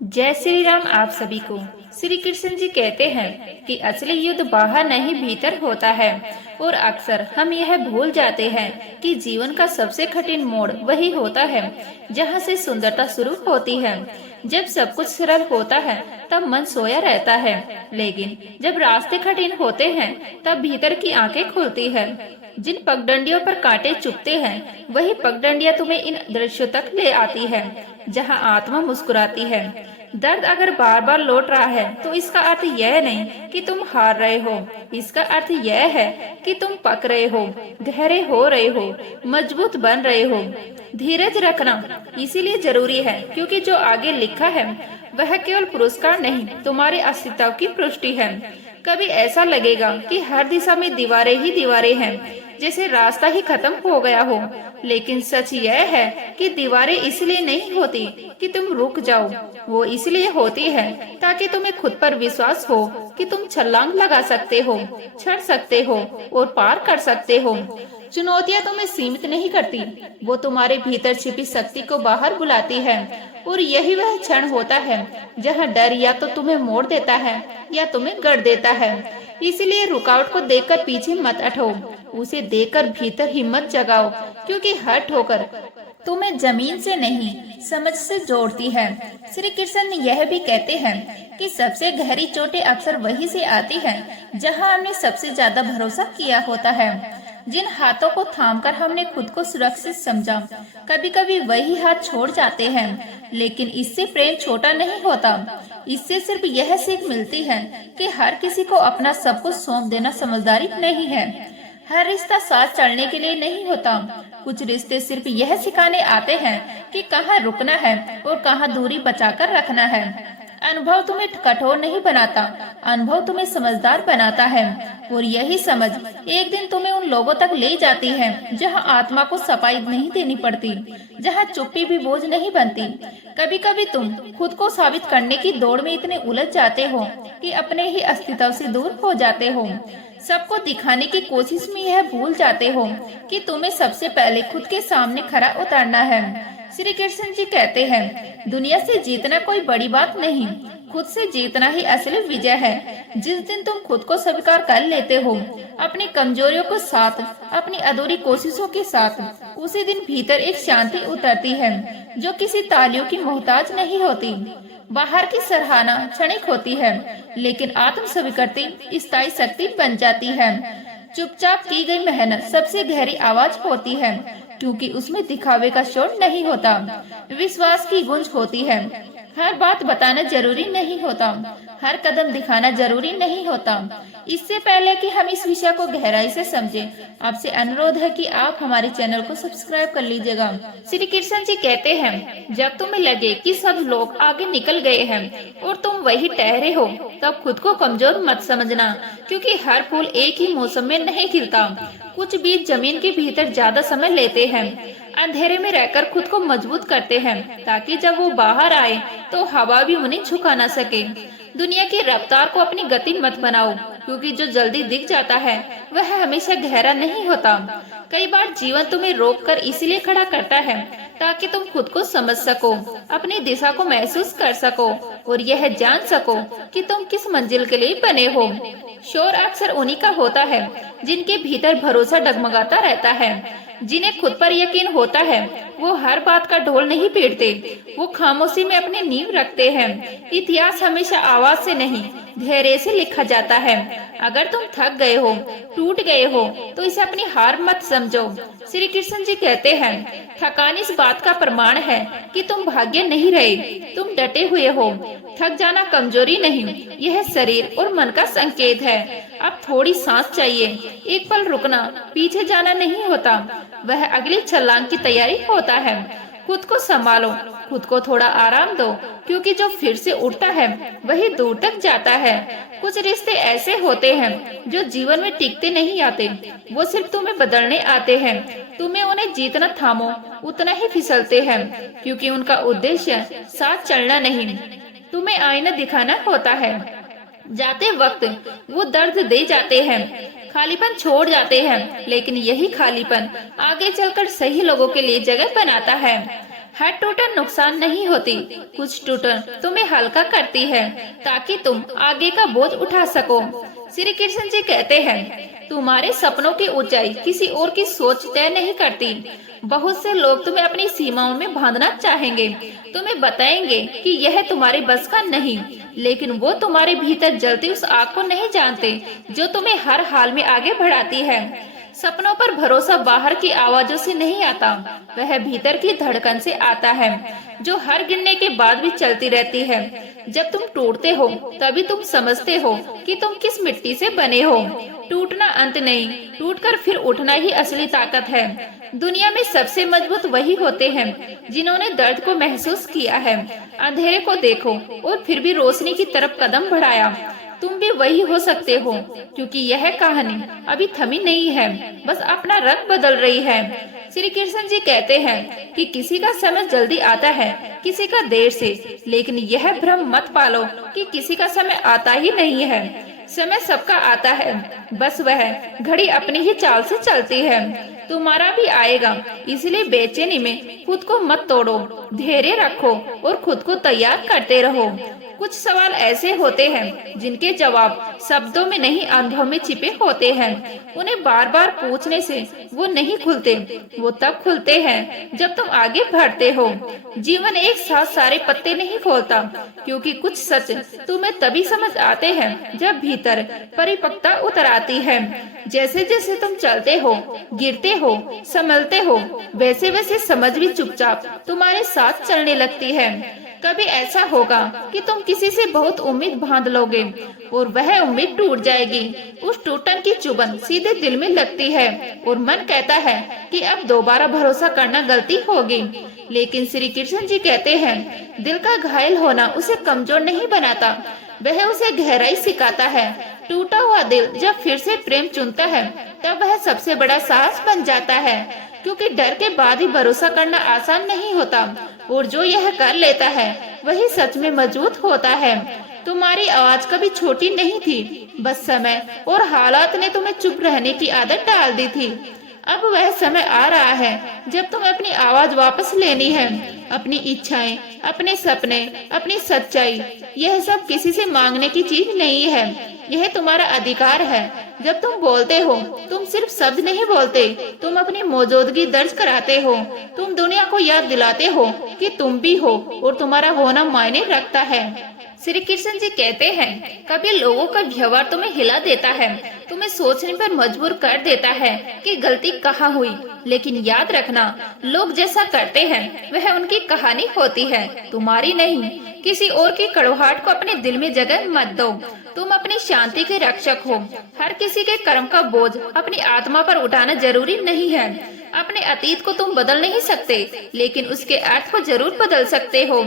जय श्री राम। आप सभी को श्री कृष्ण जी कहते हैं कि असली युद्ध बाहर नहीं भीतर होता है। और अक्सर हम यह भूल जाते हैं कि जीवन का सबसे कठिन मोड़ वही होता है जहाँ से सुंदरता शुरू होती है। जब सब कुछ सरल होता है तब मन सोया रहता है, लेकिन जब रास्ते कठिन होते हैं तब भीतर की आंखें खुलती है। जिन पगडंडियों पर कांटे चुभते हैं वही पगडंडियां तुम्हें इन दृश्यों तक ले आती है जहां आत्मा मुस्कुराती है। दर्द अगर बार बार लौट रहा है तो इसका अर्थ यह नहीं कि तुम हार रहे हो, इसका अर्थ यह है कि तुम पक रहे हो, गहरे हो रहे हो, मजबूत बन रहे हो। धीरज रखना इसीलिए जरूरी है क्योंकि जो आगे लिखा है वह केवल पुरस्कार नहीं, तुम्हारे अस्तित्व की पुष्टि है। कभी ऐसा लगेगा कि हर दिशा में दीवारें ही दीवारें हैं, जैसे रास्ता ही खत्म हो गया हो। लेकिन सच यह है कि दीवारें इसलिए नहीं होती कि तुम रुक जाओ, वो इसलिए होती है ताकि तुम्हें खुद पर विश्वास हो कि तुम छलांग लगा सकते हो, चढ़ सकते हो और पार कर सकते हो। चुनौतियां तुम्हें सीमित नहीं करती, वो तुम्हारे भीतर छिपी शक्ति को बाहर बुलाती है। और यही वह क्षण होता है जहां डर या तो तुम्हें मोड़ देता है या तुम्हें गढ़ देता है। इसीलिए रुकावट को देखकर पीछे मत हटो, उसे देखकर भीतर हिम्मत जगाओ, क्योंकि हर ठोकर तुम्हें जमीन से नहीं समझ से जोड़ती है। श्री कृष्ण यह भी कहते हैं कि सबसे गहरी चोटें अक्सर वही से आती हैं जहां हमने सबसे ज्यादा भरोसा किया होता है। जिन हाथों को थामकर हमने खुद को सुरक्षित समझा, कभी कभी वही हाथ छोड़ जाते हैं। लेकिन इससे प्रेम छोटा नहीं होता, इससे सिर्फ यह सीख मिलती है कि हर किसी को अपना सब कुछ सौंप देना समझदारी नहीं है। हर रिश्ता साथ चलने के लिए नहीं होता, कुछ रिश्ते सिर्फ यह सिखाने आते हैं कि कहाँ रुकना है और कहाँ दूरी बचाकर रखना है। अनुभव तुम्हें कठोर नहीं बनाता, अनुभव तुम्हें समझदार बनाता है। और यही समझ एक दिन तुम्हें उन लोगों तक ले जाती है जहां आत्मा को सफाई नहीं देनी पड़ती, जहां चुप्पी भी बोझ नहीं बनती। कभी कभी तुम खुद को साबित करने की दौड़ में इतने उलझ जाते हो कि अपने ही अस्तित्व से दूर हो जाते हो। सबको दिखाने की कोशिश में यह भूल जाते हो कि तुम्हें सबसे पहले खुद के सामने खरा उतरना है। श्री कृष्ण जी कहते हैं, दुनिया से जीतना कोई बड़ी बात नहीं, खुद से जीतना ही असली विजय है। जिस दिन तुम खुद को स्वीकार कर लेते हो, अपनी कमजोरियों के साथ, अपनी अधूरी कोशिशों के साथ, उसी दिन भीतर एक शांति उतरती है जो किसी तालियों की मोहताज नहीं होती। बाहर की सराहना क्षणिक होती है, लेकिन आत्म स्वीकृति स्थायी शक्ति बन जाती है। चुपचाप की गई मेहनत सबसे गहरी आवाज होती है, क्योंकि उसमें दिखावे का शोर नहीं होता, विश्वास की गूंज होती है। हर बात बताना जरूरी नहीं होता, हर कदम दिखाना जरूरी नहीं होता। इससे पहले कि हम इस विषय को गहराई से समझें, आपसे अनुरोध है कि आप हमारे चैनल को सब्सक्राइब कर लीजिएगा। श्री कृष्ण जी कहते हैं, जब तुम्हें लगे कि सब लोग आगे निकल गए हैं और तुम वही ठहरे हो, तब खुद को कमजोर मत समझना, क्योंकि हर फूल एक ही मौसम में नहीं खिलता। कुछ बीज जमीन के भीतर ज्यादा समय लेते हैं, अंधेरे में रहकर खुद को मजबूत करते हैं, ताकि जब वो बाहर आए तो हवा भी उन्हें झुका न सके। दुनिया की रफ्तार को अपनी गति मत बनाओ, क्योंकि जो जल्दी दिख जाता है वह हमेशा गहरा नहीं होता। कई बार जीवन तुम्हें रोक कर इसलिए खड़ा करता है ताकि तुम खुद को समझ सको, अपनी दिशा को महसूस कर सको और यह जान सको कि तुम किस मंजिल के लिए बने हो। शोर अक्सर उन्हीं का होता है जिनके भीतर भरोसा डगमगाता रहता है। जिन्हें खुद पर यकीन होता है वो हर बात का ढोल नहीं पीटते, वो खामोशी में अपनी नींव रखते हैं। इतिहास हमेशा आवाज से नहीं, धैर्य से लिखा जाता है। अगर तुम थक गए हो, टूट गए हो, तो इसे अपनी हार मत समझो। श्री कृष्ण जी कहते हैं, थकान इस बात का प्रमाण है कि तुम भाग्य नहीं रहे, तुम डटे हुए हो। थक जाना कमजोरी नहीं, यह शरीर और मन का संकेत है। अब थोड़ी सांस चाहिए, एक पल रुकना पीछे जाना नहीं होता, वह अगली छलांग की तैयारी होता है। खुद को संभालो, खुद को थोड़ा आराम दो, क्योंकि जो फिर से उठता है वही दूर तक जाता है। कुछ रिश्ते ऐसे होते हैं जो जीवन में टिकते नहीं आते, वो सिर्फ तुम्हें बदलने आते हैं। तुम्हें उन्हें जीतना थामो, उतना ही फिसलते हैं, क्योंकि उनका उद्देश्य साथ चलना नहीं, तुम्हें आईना दिखाना होता है। जाते वक्त वो दर्द दे जाते हैं, खालीपन छोड़ जाते हैं, लेकिन यही खालीपन आगे चलकर सही लोगों के लिए जगह बनाता है। हर टूटन नुकसान नहीं होती, कुछ टूटन तुम्हें हल्का करती है ताकि तुम आगे का बोझ उठा सको। श्री कृष्ण जी कहते हैं, तुम्हारे सपनों की ऊंचाई किसी और की सोच तय नहीं करती। बहुत से लोग तुम्हें अपनी सीमाओं में बांधना चाहेंगे, तुम्हें बताएंगे कि यह तुम्हारे बस का नहीं, लेकिन वो तुम्हारे भीतर जलती उस आग को नहीं जानते जो तुम्हें हर हाल में आगे बढ़ाती है। सपनों पर भरोसा बाहर की आवाजों से नहीं आता, वह भीतर की धड़कन से आता है, जो हर गिरने के बाद भी चलती रहती है। जब तुम टूटते हो तभी तुम समझते हो कि तुम किस मिट्टी से बने हो। टूटना अंत नहीं, टूटकर फिर उठना ही असली ताकत है। दुनिया में सबसे मजबूत वही होते हैं जिन्होंने दर्द को महसूस किया है, अंधेरे को देखो और फिर भी रोशनी की तरफ कदम बढ़ाया। तुम भी वही हो सकते हो, क्योंकि यह कहानी अभी थमी नहीं है, बस अपना रंग बदल रही है। श्री कृष्ण जी कहते हैं कि किसी का समय जल्दी आता है, किसी का देर से, लेकिन यह भ्रम मत पालो कि किसी का समय आता ही नहीं है। समय सबका आता है, बस वह घड़ी अपनी ही चाल से चलती है। तुम्हारा भी आएगा, इसलिए बेचैनी में खुद को मत तोड़ो, धैर्य रखो और खुद को तैयार करते रहो। कुछ सवाल ऐसे होते हैं जिनके जवाब शब्दों में नहीं, अनुभव में छिपे होते हैं। उन्हें बार बार पूछने से वो नहीं खुलते, वो तब खुलते हैं जब तुम आगे बढ़ते हो। जीवन एक साथ सारे पत्ते नहीं खोलता, क्योंकि कुछ सच तुम्हें तभी समझ आते हैं जब भीतर परिपक्वता उतर आती है। जैसे जैसे तुम चलते हो, गिरते हो, संभलते हो, वैसे वैसे समझ भी चुपचाप तुम्हारे साथ चलने लगती है। कभी ऐसा होगा कि तुम किसी से बहुत उम्मीद बांध लोगे और वह उम्मीद टूट जाएगी। उस टूटन की चुभन सीधे दिल में लगती है और मन कहता है कि अब दोबारा भरोसा करना गलती होगी। लेकिन श्री कृष्ण जी कहते हैं, दिल का घायल होना उसे कमजोर नहीं बनाता, वह उसे गहराई सिखाता है। टूटा हुआ दिल जब फिर से प्रेम चुनता है, तब वह सबसे बड़ा साहस बन जाता है, क्योंकि डर के बाद ही भरोसा करना आसान नहीं होता, और जो यह कर लेता है वही सच में मजबूत होता है। तुम्हारी आवाज कभी छोटी नहीं थी, बस समय और हालात ने तुम्हें चुप रहने की आदत डाल दी थी। अब वह समय आ रहा है जब तुम्हें अपनी आवाज वापस लेनी है। अपनी इच्छाएं, अपने सपने, अपनी सच्चाई, यह सब किसी से मांगने की चीज नहीं है, यह तुम्हारा अधिकार है। जब तुम बोलते हो, तुम सिर्फ शब्द नहीं बोलते, तुम अपनी मौजूदगी दर्ज कराते हो। तुम दुनिया को याद दिलाते हो कि तुम भी हो और तुम्हारा होना मायने रखता है। श्री कृष्ण जी कहते हैं, कभी लोगों का व्यवहार तुम्हें हिला देता है, तुम्हें सोचने पर मजबूर कर देता है कि गलती कहाँ हुई। लेकिन याद रखना, लोग जैसा करते हैं वह उनकी कहानी होती है, तुम्हारी नहीं। किसी और की कड़वाहट को अपने दिल में जगह मत दो। तुम अपनी शांति के रक्षक हो। हर किसी के कर्म का बोझ अपनी आत्मा पर उठाना जरूरी नहीं है। अपने अतीत को तुम बदल नहीं सकते, लेकिन उसके अर्थ को जरूर बदल सकते हो।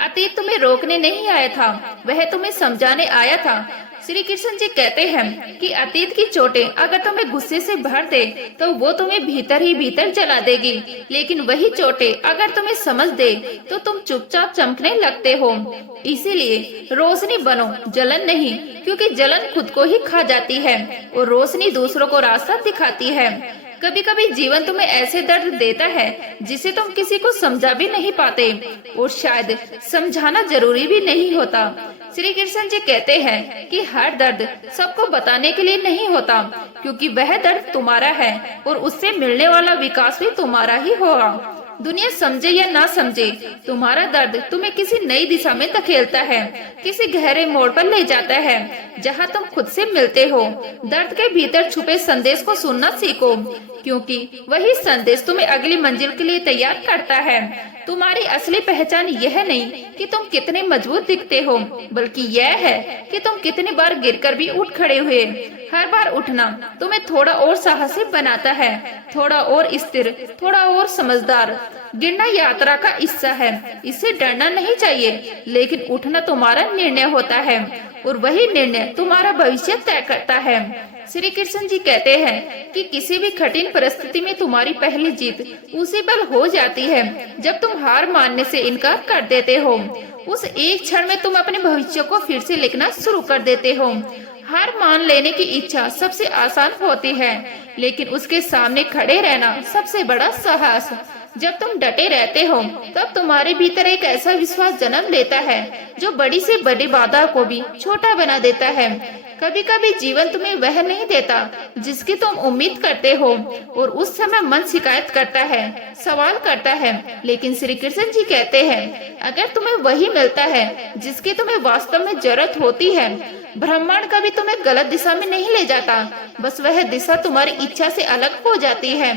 अतीत तुम्हें रोकने नहीं आया था, वह तुम्हें समझाने आया था। श्री कृष्ण जी कहते हैं कि अतीत की चोटें अगर तुम्हें गुस्से से भर दे तो वो तुम्हें भीतर ही भीतर जला देगी, लेकिन वही चोटें अगर तुम्हें समझ दे तो तुम चुपचाप चमकने लगते हो। इसीलिए रोशनी बनो, जलन नहीं, क्योंकि जलन खुद को ही खा जाती है और रोशनी दूसरों को रास्ता दिखाती है। कभी कभी जीवन तुम्हें ऐसे दर्द देता है जिसे तुम किसी को समझा भी नहीं पाते, और शायद समझाना जरूरी भी नहीं होता। श्री कृष्ण जी कहते हैं कि हर दर्द सबको बताने के लिए नहीं होता, क्योंकि वह दर्द तुम्हारा है और उससे मिलने वाला विकास भी तुम्हारा ही होगा। दुनिया समझे या ना समझे, तुम्हारा दर्द तुम्हें किसी नई दिशा में धकेलता है, किसी गहरे मोड़ पर ले जाता है जहां तुम खुद से मिलते हो। दर्द के भीतर छुपे संदेश को सुनना सीखो, क्योंकि वही संदेश तुम्हें अगली मंजिल के लिए तैयार करता है। तुम्हारी असली पहचान यह नहीं कि तुम कितने मजबूत दिखते हो, बल्कि यह है कि तुम कितनी बार गिरकर भी उठ खड़े हुए। हर बार उठना तुम्हें थोड़ा और साहसी बनाता है, थोड़ा और स्थिर, थोड़ा और समझदार। गिरना यात्रा का हिस्सा है, इससे डरना नहीं चाहिए, लेकिन उठना तुम्हारा निर्णय होता है और वही निर्णय तुम्हारा भविष्य तय करता है। श्री कृष्ण जी कहते हैं कि किसी भी कठिन परिस्थिति में तुम्हारी पहली जीत उसी पल हो जाती है जब तुम हार मानने से इनकार कर देते हो। उस एक क्षण में तुम अपने भविष्य को फिर से लिखना शुरू कर देते हो। हार मान लेने की इच्छा सबसे आसान होती है, लेकिन उसके सामने खड़े रहना सबसे बड़ा साहस। जब तुम डटे रहते हो तब तुम्हारे भीतर एक ऐसा विश्वास जन्म लेता है जो बड़ी से बड़ी बाधा को भी छोटा बना देता है। कभी कभी जीवन तुम्हें वह नहीं देता जिसकी तुम उम्मीद करते हो और उस समय मन शिकायत करता है, सवाल करता है, लेकिन श्री कृष्ण जी कहते हैं अगर तुम्हें वही मिलता है जिसकी तुम्हें वास्तव में जरूरत होती है, ब्रह्मांड कभी तुम्हें गलत दिशा में नहीं ले जाता, बस वह दिशा तुम्हारी इच्छा से अलग हो जाती है।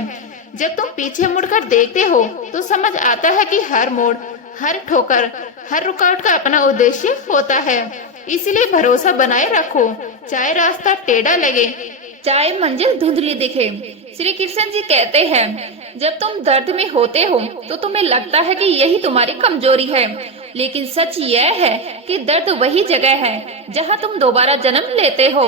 जब तुम पीछे मुड़कर देखते हो तो समझ आता है कि हर मोड़, हर ठोकर, हर रुकावट का अपना उद्देश्य होता है। इसलिए भरोसा बनाए रखो, चाहे रास्ता टेढ़ा लगे, चाहे मंजिल धुंधली दिखे। श्री कृष्ण जी कहते हैं जब तुम दर्द में होते हो तो तुम्हें लगता है कि यही तुम्हारी कमजोरी है, लेकिन सच यह है कि दर्द वही जगह है जहां तुम दोबारा जन्म लेते हो।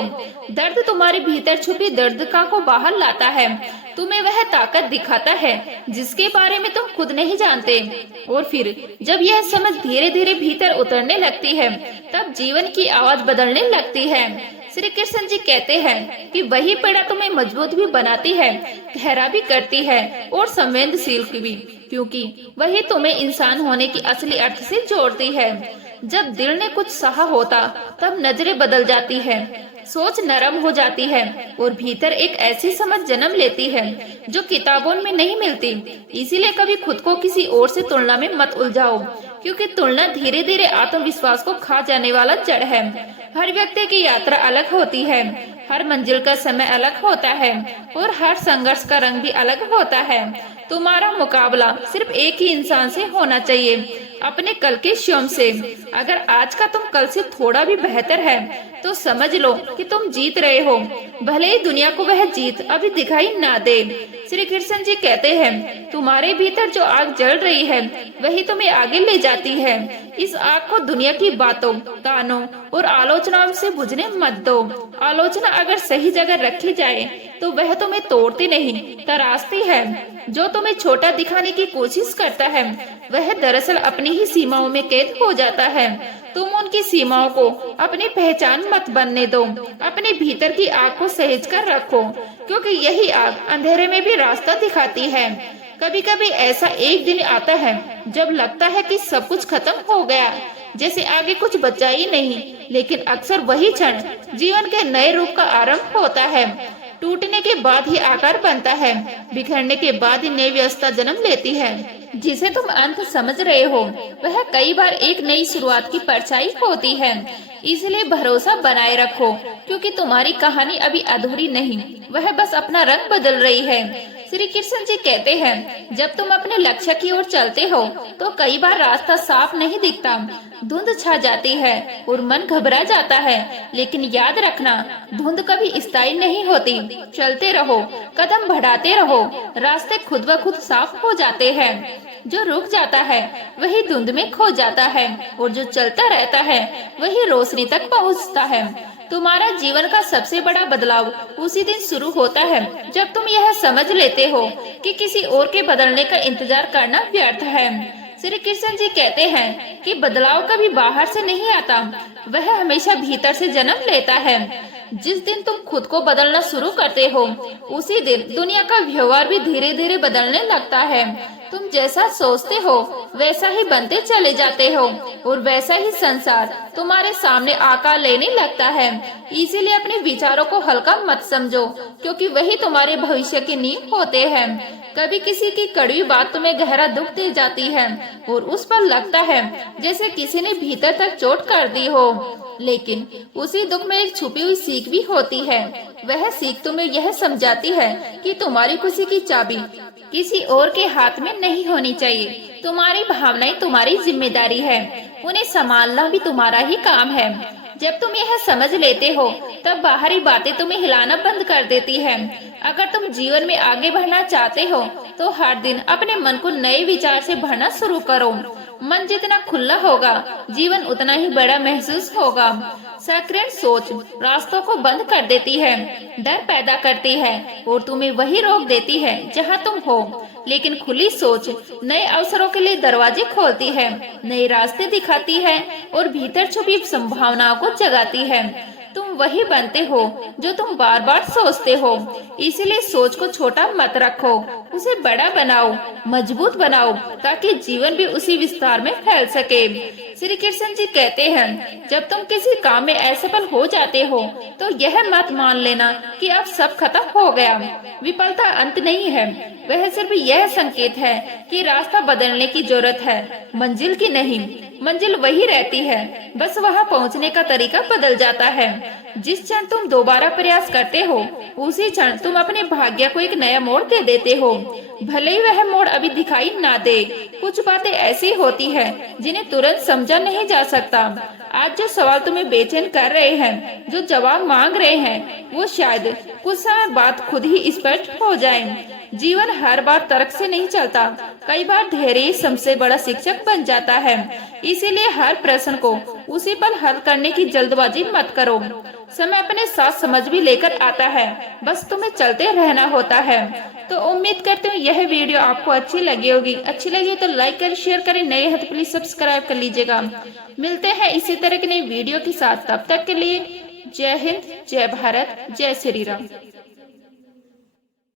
दर्द तुम्हारे भीतर छुपी दर्द को बाहर लाता है, तुम्हें वह ताकत दिखाता है जिसके बारे में तुम खुद नहीं जानते। और फिर जब यह समझ धीरे धीरे भीतर उतरने लगती है तब जीवन की आवाज बदलने लगती है। श्री कृष्ण जी कहते हैं कि वही पीड़ा तुम्हें मजबूत भी बनाती है, गहरा भी करती है और संवेदनशील भी, क्योंकि वही तुम्हें इंसान होने की असली अर्थ से जोड़ती है। जब दिल ने कुछ सहा होता तब नजरें बदल जाती है, सोच नरम हो जाती है और भीतर एक ऐसी समझ जन्म लेती है जो किताबों में नहीं मिलती। इसीलिए कभी खुद को किसी और से तुलना में मत उलझाओ, क्योंकि तुलना धीरे धीरे आत्मविश्वास को खा जाने वाला जड़ है। हर व्यक्ति की यात्रा अलग होती है, हर मंजिल का समय अलग होता है और हर संघर्ष का रंग भी अलग होता है। तुम्हारा मुकाबला सिर्फ एक ही इंसान से होना चाहिए, अपने कल के स्वयं से। अगर आज का तुम कल से थोड़ा भी बेहतर है तो समझ लो कि तुम जीत रहे हो, भले ही दुनिया को वह जीत अभी दिखाई ना दे। श्री कृष्ण जी कहते हैं तुम्हारे भीतर जो आग जल रही है वही तुम्हें आगे ले जाती है। इस आग को दुनिया की बातों, तानों और आलोचनाओं से बुझने मत दो। आलोचना अगर सही जगह रखी जाए तो वह तुम्हें तोड़ती नहीं, तराशती है। जो तुम्हें छोटा दिखाने की कोशिश करता है वह दरअसल अपनी ही सीमाओं में कैद हो जाता है। तुम उनकी सीमाओं को अपनी पहचान मत बनने दो, अपने भीतर की आग को सहेज कर रखो, क्योंकि यही आग अंधेरे में भी रास्ता दिखाती है। कभी कभी ऐसा एक दिन आता है जब लगता है कि सब कुछ खत्म हो गया, जैसे आगे कुछ बचा ही नहीं, लेकिन अक्सर वही क्षण जीवन के नए रूप का आरंभ होता है। टूटने के बाद ही आकार बनता है, बिखरने के बाद ही नई व्यवस्था जन्म लेती है। जिसे तुम अंत समझ रहे हो वह कई बार एक नई शुरुआत की परछाई होती है। इसलिए भरोसा बनाए रखो, क्योंकि तुम्हारी कहानी अभी अधूरी नहीं, वह बस अपना रंग बदल रही है। श्री कृष्ण जी कहते हैं जब तुम अपने लक्ष्य की ओर चलते हो तो कई बार रास्ता साफ नहीं दिखता, धुंध छा जाती है और मन घबरा जाता है, लेकिन याद रखना धुंध कभी स्थायी नहीं होती। चलते रहो, कदम बढ़ाते रहो, रास्ते खुद ब खुद साफ हो जाते हैं। जो रुक जाता है वही धुंध में खो जाता है और जो चलता रहता है वही रोशनी तक पहुंचता है। तुम्हारा जीवन का सबसे बड़ा बदलाव उसी दिन शुरू होता है जब तुम यह समझ लेते हो कि किसी और के बदलने का इंतजार करना व्यर्थ है। श्री कृष्ण जी कहते हैं कि बदलाव कभी बाहर से नहीं आता, वह हमेशा भीतर से जन्म लेता है। जिस दिन तुम खुद को बदलना शुरू करते हो उसी दिन दुनिया का व्यवहार भी धीरे धीरे बदलने लगता है। तुम जैसा सोचते हो वैसा ही बनते चले जाते हो और वैसा ही संसार तुम्हारे सामने आकार लेने लगता है। इसीलिए अपने विचारों को हल्का मत समझो, क्योंकि वही तुम्हारे भविष्य की नींव होते हैं। कभी किसी की कड़वी बात तुम्हें गहरा दुख दे जाती है और उस पर लगता है जैसे किसी ने भीतर तक चोट कर दी हो, लेकिन उसी दुख में एक छुपी हुई सीख भी होती है। वह सीख तुम्हें यह समझाती है कि तुम्हारी खुशी की चाबी किसी और के हाथ में नहीं होनी चाहिए। तुम्हारी भावनाएं तुम्हारी जिम्मेदारी है, उन्हें संभालना भी तुम्हारा ही काम है। जब तुम यह समझ लेते हो तब बाहरी बातें तुम्हें हिलाना बंद कर देती है। अगर तुम जीवन में आगे बढ़ना चाहते हो तो हर दिन अपने मन को नए विचार से भरना शुरू करो। मन जितना खुला होगा जीवन उतना ही बड़ा महसूस होगा। सक्रिय सोच रास्तों को बंद कर देती है, डर पैदा करती है और तुम्हें वही रोक देती है जहां तुम हो। लेकिन खुली सोच नए अवसरों के लिए दरवाजे खोलती है, नए रास्ते दिखाती है और भीतर छुपी संभावनाओं को जगाती है। तुम वही बनते हो जो तुम बार बार सोचते हो, इसलिए सोच को छोटा मत रखो, उसे बड़ा बनाओ, मजबूत बनाओ, ताकि जीवन भी उसी विस्तार में फैल सके। श्री कृष्ण जी कहते हैं, जब तुम किसी काम में असफल हो जाते हो तो यह मत मान लेना कि अब सब खत्म हो गया। विफलता अंत नहीं है, वह सिर्फ यह संकेत है कि रास्ता बदलने की जरूरत है, मंजिल की नहीं। मंजिल वही रहती है, बस वहां पहुंचने का तरीका बदल जाता है। जिस क्षण तुम दोबारा प्रयास करते हो, उसी क्षण तुम अपने भाग्य को एक नया मोड़ दे देते हो। भले ही वह मोड़ अभी दिखाई ना दे। कुछ बातें ऐसी होती हैं जिन्हें तुरंत समझा नहीं जा सकता। आज जो सवाल तुम्हें बेचैन कर रहे हैं, जो जवाब मांग रहे हैं, वो शायद कुछ समय बाद खुद ही स्पष्ट हो जाए। जीवन हर बार तर्क से नहीं चलता, कई बार धैर्य सबसे बड़ा शिक्षक बन जाता है। इसीलिए हर प्रश्न को उसी पल हल करने की जल्दबाजी मत करो। समय अपने साथ समझ भी लेकर आता है, बस तुम्हें चलते रहना होता है। तो उम्मीद करते हूँ यह वीडियो आपको अच्छी लगी होगी। अच्छी लगी तो लाइक करें, शेयर करें, नए हैं तो प्लीज सब्सक्राइब कर लीजिएगा। मिलते हैं इसी तरह की नई वीडियो के साथ, तब तक के लिए जय हिंद, जय भारत, जय श्री राम।